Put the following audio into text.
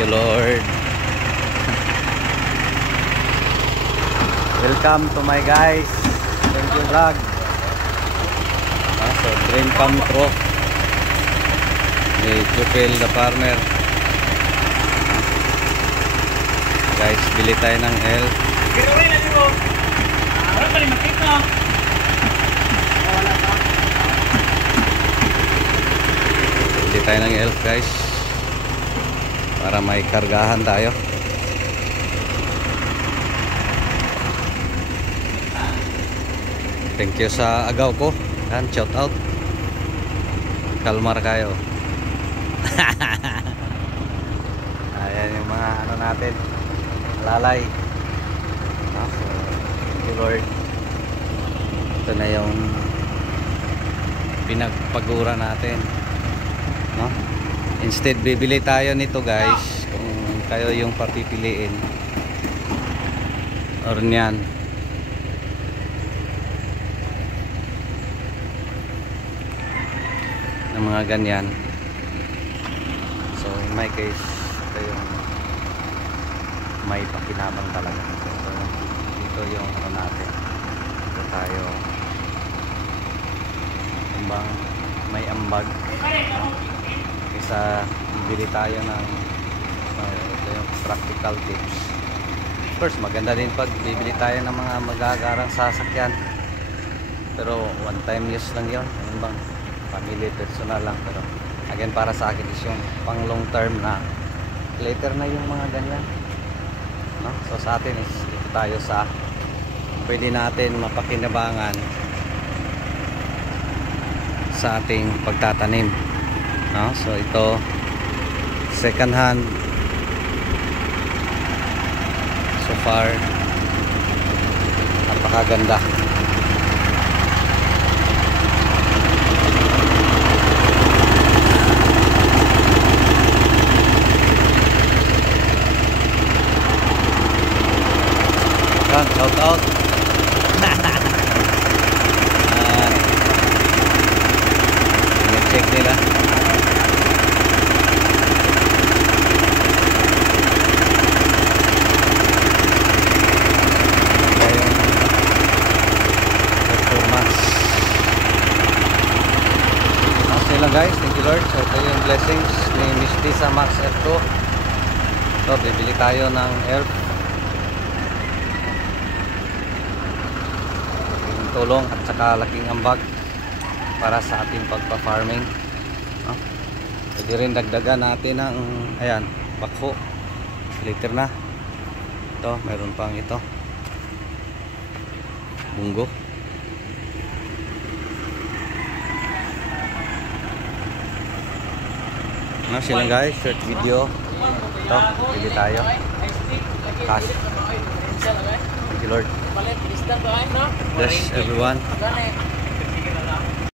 you, Lord. Welcome to my guys. Thank you, vlog. So, dream come true. Ni Jupel the farmer. Guys, bili tayo ng elf. Bili tayo ng elf, guys, para may kargahan tayo. Thank you sa agaw ko. Yan, shout out. Kalmar kayo. Ayan yung mga ano natin, lalay. So, thank you, Lord. Ito na yung pinagpagura natin, no? Instead bibili tayo nito, guys, kung kayo yung papipiliin or niyan, ng mga ganyan. So in my case, ito yung may pakinabang talaga. So, ito yung ano natin, ito tayo ambang, may ambag, no? Isa bibili tayo ng ito yung practical tips. Of course, maganda din pag bibili tayo ng mga magagarang sasakyan, pero one time use lang yun, ambang family, personal lang. Pero again, para sa akin is yung pang long term na later na yung mga ganyan, no? So sa atin is ito tayo sa pwede natin mapakinabangan sa ating pagtatanim, no? So ito second hand, so far napakaganda. Shout out. Check nila. Performance. Okay lang, guys. Thank you, Lord. So ito yung blessings ni Miss Lisa Max F2. So bibili tayo ng elf. Tulong at saka laking ambag para sa ating pagpa-farming, no? Pwede rin dagdagan natin ng ayan, bakho liter na ito, meron pang ito bunggo. Ano sila, guys, short video ito, pwede tayo cash. Thank you, Lord. Bless everyone.